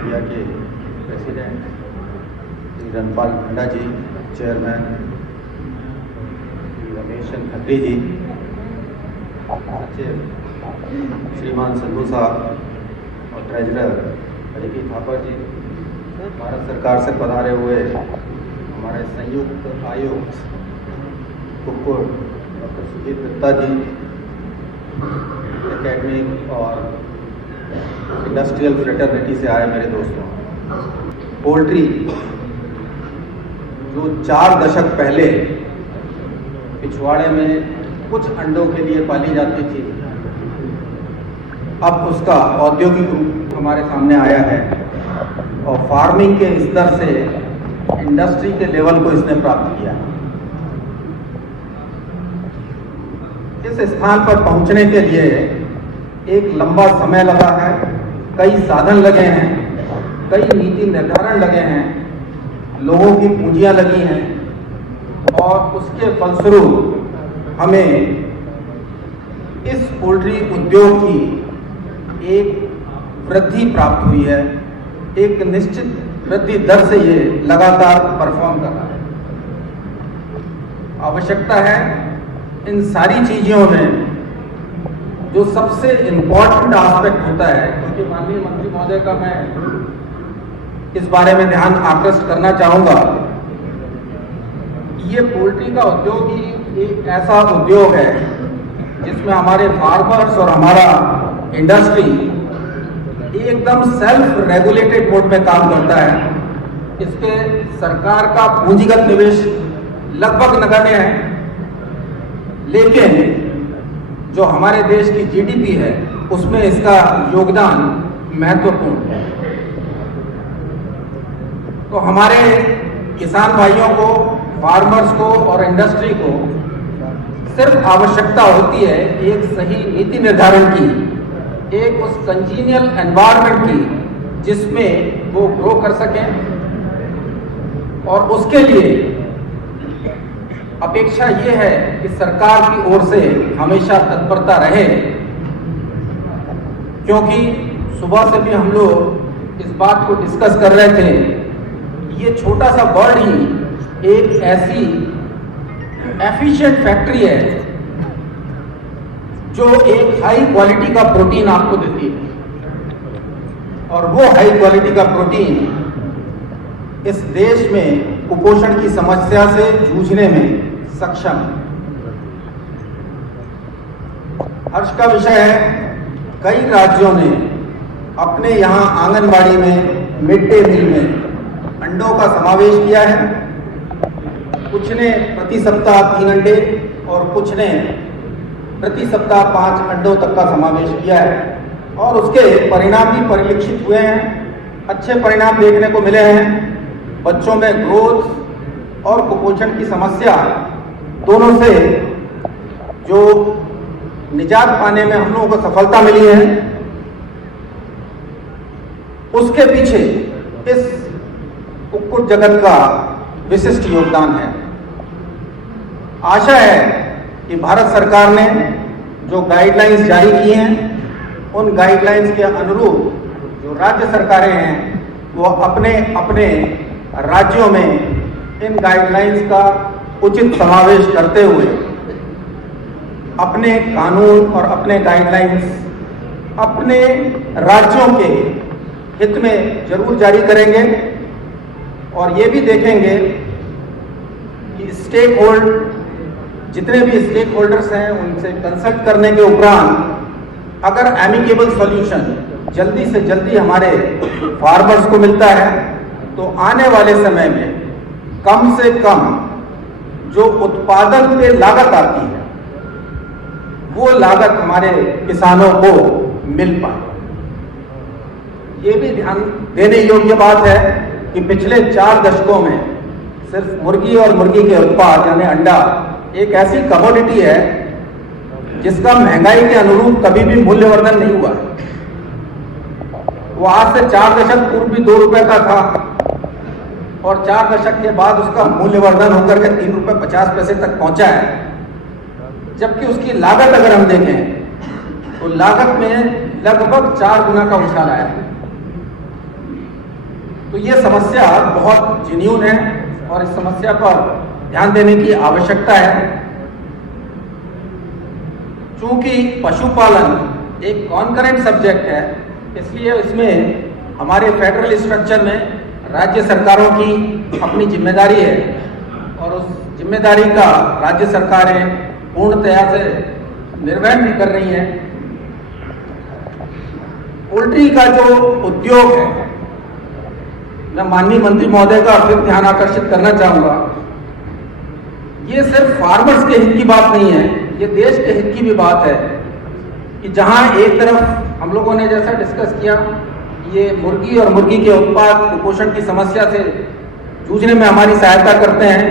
India के president Shri Dhanpal Khanna ji, chairman Shri Ramesh Khatri जी, सचिव श्रीमान संधू साहब और ट्रेजरर अदिति थापर जी, भारत सरकार से पधारे हुए हमारे संयुक्त आयुक्त कुक्कुट डॉक्टर सुजीत गुप्ता जी, एकेडमिक और इंडस्ट्रियल फ्रेटर्निटी से आए मेरे दोस्तों, पोल्ट्री जो 4 दशक पहले पिछवाड़े में कुछ अंडों के लिए पाली जाती थी, अब उसका औद्योगिक रूप हमारे सामने आया है और फार्मिंग के स्तर से इंडस्ट्री के लेवल को इसने प्राप्त किया। इस स्थान पर पहुंचने के लिए एक लंबा समय लगा है, कई साधन लगे हैं, कई नीति निर्धारण लगे हैं, लोगों की पूंजियां लगी हैं और उसके फलस्वरूप हमें इस पोल्ट्री उद्योग की एक वृद्धि प्राप्त हुई है। एक निश्चित वृद्धि दर से ये लगातार परफॉर्म कर रहा है। आवश्यकता है इन सारी चीजों में जो सबसे इम्पोर्टेंट एस्पेक्ट होता है, क्योंकि माननीय मंत्री महोदय का मैं इस बारे में ध्यान आकृष्ट करना चाहूंगा, ये पोल्ट्री का उद्योग ही एक ऐसा उद्योग है जिसमें हमारे फार्मर्स और हमारा इंडस्ट्री एकदम सेल्फ रेगुलेटेड मोड में काम करता है। इस पे सरकार का पूंजीगत निवेश लगभग नगण्य है, लेकिन जो हमारे देश की जीडीपी है उसमें इसका योगदान महत्वपूर्ण है। तो हमारे किसान भाइयों को, फार्मर्स को और इंडस्ट्री को सिर्फ आवश्यकता होती है एक सही नीति निर्धारण की, एक उस कंजीनियल एनवायरनमेंट की जिसमें वो ग्रो कर सकें, और उसके लिए अपेक्षा ये है कि सरकार की ओर से हमेशा तत्परता रहे, क्योंकि सुबह से भी हम लोग इस बात को डिस्कस कर रहे थे, ये छोटा सा बर्ड ही एक ऐसी एफिशिएंट फैक्ट्री है जो एक हाई क्वालिटी का प्रोटीन आपको देती है, और वो हाई क्वालिटी का प्रोटीन इस देश में कुपोषण की समस्या से जूझने में सक्षम है। हर्ष का विषय है, कई राज्यों ने अपने यहाँ आंगनबाड़ी में, मिड डे मील में अंडों का समावेश किया है। कुछ ने प्रति सप्ताह 3 अंडे और कुछ ने प्रति सप्ताह 5 अंडों तक का समावेश किया है, और उसके परिणाम भी परिलक्षित हुए हैं। अच्छे परिणाम देखने को मिले हैं। बच्चों में ग्रोथ और कुपोषण की समस्या दोनों से जो निजात पाने में हम लोगों को सफलता मिली है, उसके पीछे इस कुक्कुट जगत का विशिष्ट योगदान है। आशा है कि भारत सरकार ने जो गाइडलाइंस जारी की हैं, उन गाइडलाइंस के अनुरूप जो राज्य सरकारें हैं वो अपने अपने राज्यों में इन गाइडलाइंस का उचित समावेश करते हुए अपने कानून और अपने गाइडलाइंस अपने राज्यों के हित में जरूर जारी करेंगे, और ये भी देखेंगे कि जितने भी स्टेक होल्डर्स हैं उनसे कंसल्ट करने के उपरांत अगर एमिकेबल सॉल्यूशन जल्दी से जल्दी हमारे फार्मर्स को मिलता है तो आने वाले समय में कम से कम जो उत्पादन पे लागत आती है वो लागत हमारे किसानों को मिल पाए। ये भी ध्यान देने योग्य बात है कि पिछले 4 दशकों में सिर्फ मुर्गी और मुर्गी के उत्पाद यानी अंडा एक ऐसी कमोडिटी है जिसका महंगाई के अनुरूप कभी भी मूल्यवर्धन नहीं हुआ। वो आज से 4 दशक पूर्व भी 2 रुपए का था, और 4 दशक के बाद उसका मूल्यवर्धन होकर के 3 रुपए 50 पैसे तक पहुंचा है। जबकि उसकी लागत अगर हम देखें तो लागत में लगभग 4 गुना का उछाल आया है। तो ये समस्या बहुत जेन्युइन है और इस समस्या पर ध्यान देने की आवश्यकता है। चूंकि पशुपालन एक कॉन्करेंट सब्जेक्ट है, इसलिए इसमें हमारे फेडरल स्ट्रक्चर में राज्य सरकारों की अपनी जिम्मेदारी है और उस जिम्मेदारी का राज्य सरकारें पूर्णतया से निर्वहन भी कर रही हैं। पोल्ट्री का जो उद्योग है, मैं माननीय मंत्री महोदय का फिर ध्यान आकर्षित करना चाहूंगा, ये सिर्फ फार्मर्स के हित की बात नहीं है, ये देश के हित की भी बात है कि जहां एक तरफ हम लोगों ने जैसा डिस्कस किया, ये मुर्गी और मुर्गी के उत्पाद कुपोषण की समस्या से जूझने में हमारी सहायता करते हैं,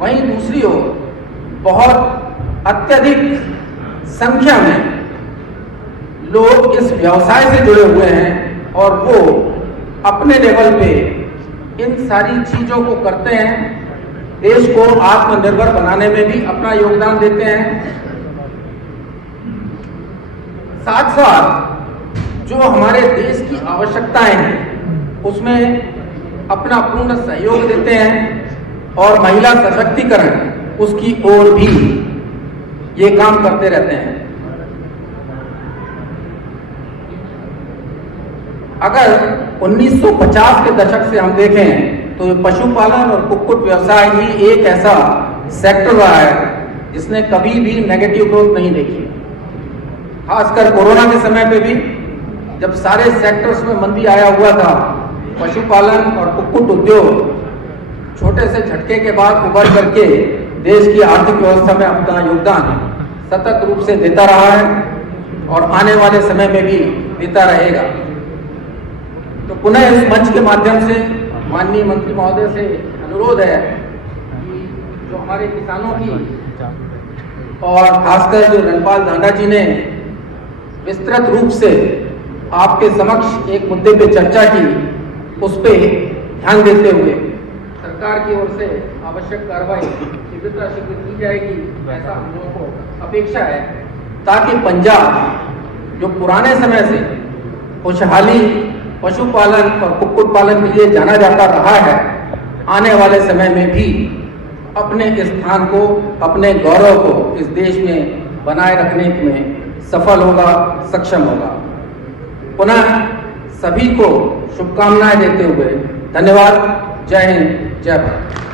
वहीं दूसरी ओर बहुत अत्यधिक संख्या में लोग इस व्यवसाय से जुड़े हुए हैं और वो अपने लेवल पे इन सारी चीजों को करते हैं, देश को आत्मनिर्भर बनाने में भी अपना योगदान देते हैं। साथ साथ जो हमारे देश की आवश्यकताएं हैं उसमें अपना पूर्ण सहयोग देते हैं और महिला सशक्तिकरण उसकी ओर भी ये काम करते रहते हैं। अगर 1950 के दशक से हम देखें तो पशुपालन और कुक्कुट व्यवसाय ही एक ऐसा सेक्टर रहा है जिसने कभी भी नेगेटिव ग्रोथ नहीं देखी। खासकर कोरोना के समय पे भी जब सारे सेक्टर्स में मंदी आया हुआ था, पशुपालन और कुक्कुट उद्योग छोटे से झटके के बाद उभर करके देश की आर्थिक व्यवस्था में अपना योगदान सतत रूप से देता रहा है और आने वाले समय में भी देता रहेगा। तो पुनः इस मंच के माध्यम से माननीय मंत्री महोदय से अनुरोध है कि जो हमारे किसानों की और खासकर जो रणपाल दांडा जी ने विस्तृत रूप से आपके समक्ष एक मुद्दे पे चर्चा की, उस पे ध्यान देते हुए सरकार की ओर से आवश्यक कार्रवाई शीघ्र की जाएगी, ऐसा हम लोगों को अपेक्षा है, ताकि पंजाब जो पुराने समय से खुशहाली पशुपालन और कुक्कुट पालन के लिए जाना जाता रहा है, आने वाले समय में भी अपने स्थान को, अपने गौरव को इस देश में बनाए रखने में सफल होगा, सक्षम होगा। पुनः सभी को शुभकामनाएं देते हुए धन्यवाद। जय हिंद, जय भारत।